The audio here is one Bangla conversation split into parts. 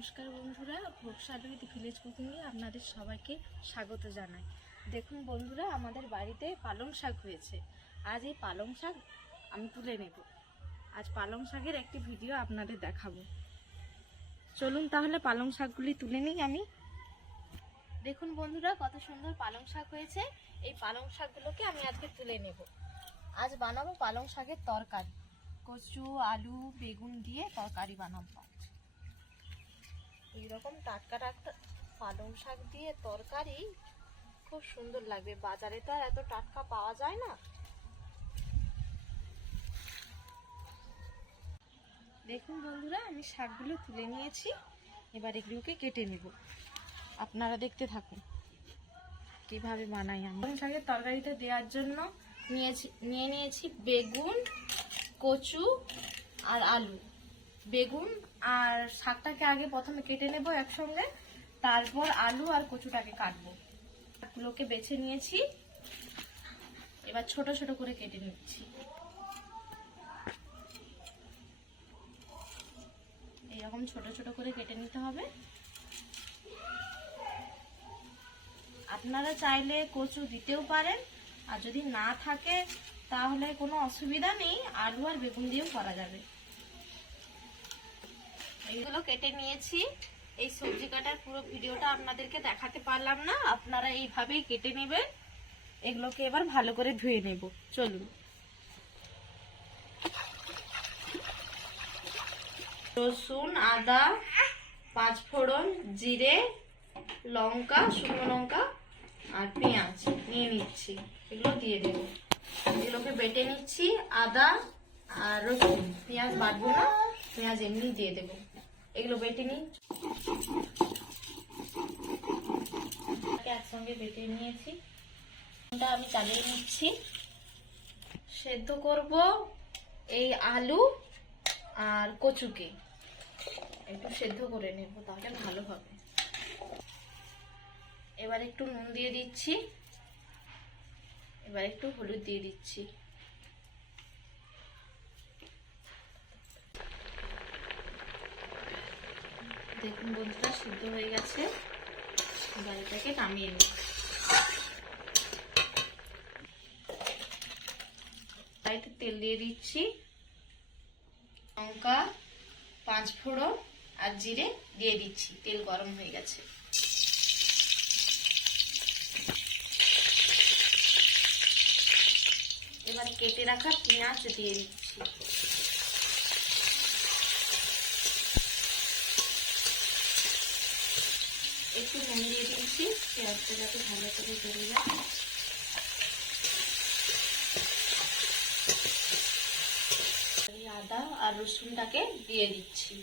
নমস্কার বন্ধুরা, ভোগসাগরী ভিলেজ কুকিংয়ে আপনাদের সবাইকে স্বাগত জানাই। দেখুন বন্ধুরা, আমাদের বাড়িতে পালং শাক হয়েছে। আজ এই পালং শাক আমি তুলে নেব। আজ পালং শাকের একটি ভিডিও আপনাদের দেখাবো। চলুন তাহলে পালং শাকগুলি তুলে নিই আমি। দেখুন বন্ধুরা, কত সুন্দর পালং শাক হয়েছে। এই পালং শাকগুলোকে আমি আজকে তুলে নেব। আজ বানাবো পালং শাকের তরকারি। কচু, আলু, বেগুন দিয়ে তরকারি বানাবো। এইরকম টাটকা টাটকা পালং শাক দিয়ে তরকারি খুব সুন্দর লাগবে। বাজারে তো আর এত টাটকা পাওয়া যায় না। দেখুন বন্ধুরা, আমি শাকগুলো তুলে নিয়েছি। এবার এগুলোকে কেটে নেব। আপনারা দেখতে থাকুন কিভাবে বানাই আমি। পালং শাকের তরকারিতে দেওয়ার জন্য নিয়ে নিয়েছি বেগুন, কচু আর আলু। বেগুন আর শাকটাকে আগে প্রথমে কেটে নেব একসঙ্গে, তারপর আলু আর কচুটাকে কাটবো। শাকগুলোকে বেছে নিয়েছি, এবার ছোট ছোট করে কেটে নিচ্ছি। এইরকম ছোট ছোট করে কেটে নিতে হবে। আপনারা চাইলে কচু দিতেও পারেন, আর যদি না থাকে তাহলে কোনো অসুবিধা নেই, আলু আর বেগুন দিয়েও করা যাবে। এইগুলো কেটে নিয়েছি। এই সবজি কাটার পুরো ভিডিওটা আপনাদেরকে দেখাতে পারলাম না, আপনারা এইভাবেই কেটে নেবেন। এগুলোকে এবার ভালো করে ধুয়ে নেব। চলুন। রসুন, আদা, পাঁচফোড়ন, জিরে, লঙ্কা, শুকনো লঙ্কা আর পেঁয়াজ নিয়ে নিচ্ছি। এগুলো দিয়ে দেব। এগুলোকে বেটে নিচ্ছি। আদা আর রসুন, পেঁয়াজ বাটবো না, পেঁয়াজ এমনি দিয়ে দেবো। এগুলো বেটে নিই। একসঙ্গে বেটে নিয়েছি। আমি চালিয়ে নিচ্ছি। সেদ্ধ করব এই আলু আর কচুকে। একটু সেদ্ধ করে নেব, তাহলে ভালো হবে। এবার একটু নুন দিয়ে দিচ্ছি। এবার একটু হলুদ দিয়ে দিচ্ছি। দেখুন বন্ধুরা, সিদ্ধ হয়ে গেছে। এবার এটাকে নামিয়ে নিই। একটু তেল দিয়ে দিচ্ছি। লঙ্কা, পাঁচফোড়ন আর জিরে দিয়ে দিচ্ছি। তেল গরম হয়ে গেছে। এবার কেটে রাখা পেঁয়াজ দিয়ে দিচ্ছি। একটু নুন দিয়ে দিচ্ছি, পেঁয়াজটা যাতে ভালো করে ধরে যায়। আদা আর রসুনটাকে দিয়ে দিচ্ছি।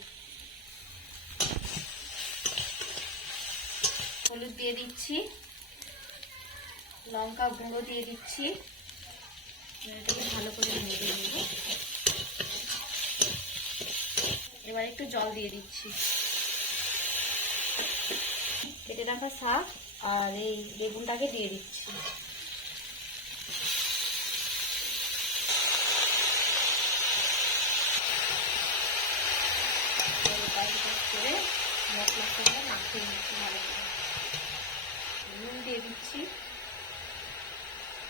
হলুদ দিয়ে দিচ্ছি, লঙ্কা গুঁড়ো দিয়ে দিচ্ছি। এটাকে ভালো করে নেড়ে নেব। এবার একটু জল দিয়ে দিচ্ছি। কেটে রাখা শাক আর এই বেগুনটাকে দিয়ে দিচ্ছি। করে মশলার সঙ্গে মাখিয়ে নিচ্ছি ভালো করে। নুন দিয়ে দিচ্ছি।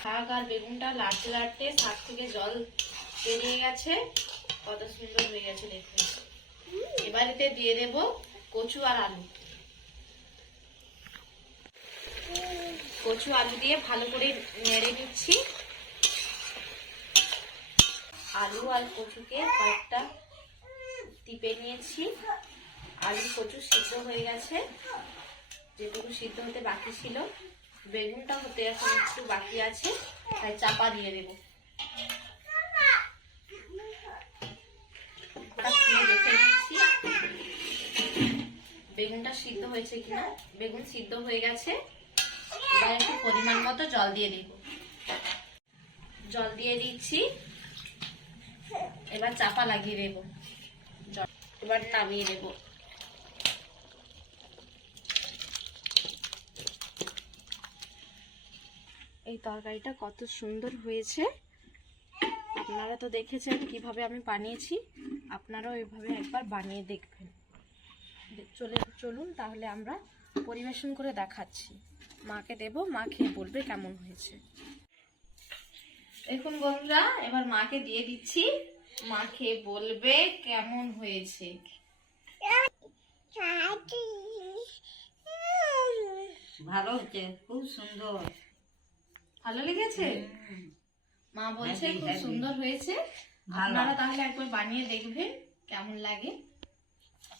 শাক আর বেগুনটা লাড়তে লাড়তে শাক থেকে জল বেরিয়ে গেছে। কত সুন্দর হয়ে গেছে দেখুন। এবার এতে দিয়ে দেব কচু আর আলু। কচু আলু দিয়ে ভালো করে নেড়ে নিচ্ছি। আলু আর কচুকে কয়েকটা টিপে নিয়েছি। আলু কচু সিদ্ধ হয়ে গেছে, যেটুকু সিদ্ধ হতে বাকি ছিল। বেগুনটা হতে এখন একটু বাকি আছে, তাই চাপা দিয়ে দেব। দেখে নিচ্ছি বেগুনটা সিদ্ধ হয়েছে কিনা। বেগুন সিদ্ধ হয়ে গেছে। এবার একটু পরিমাণ মতো জল দিয়ে দেব। জল দিয়ে দিচ্ছি। এবার চাপা লাগিয়ে দেব। এবার নামিয়ে দেব। এই তরকারিটা কত সুন্দর হয়েছে। আপনারা তো দেখেছেন কিভাবে আমি বানিয়েছি, আপনারাও এইভাবে একবার বানিয়ে দেখবেন। চলুন তাহলে আমরা পরিবেশন করে দেখাচ্ছি। মাকে দেব, মা খেয়ে বলবে কেমন হয়েছে। দেখুন বন্ধুরা, এবার মাকে দিয়ে দিচ্ছি, মা খেয়ে বলবে কেমন হয়েছে। ভালো হচ্ছে, খুব সুন্দর। ভালো লেগেছে? মা বলছে হ্যাঁ, খুব হ্যাঁ, সুন্দর হয়েছে। ভালো। আপনারা তাহলে একবার বানিয়ে দেখবেন কেমন লাগে।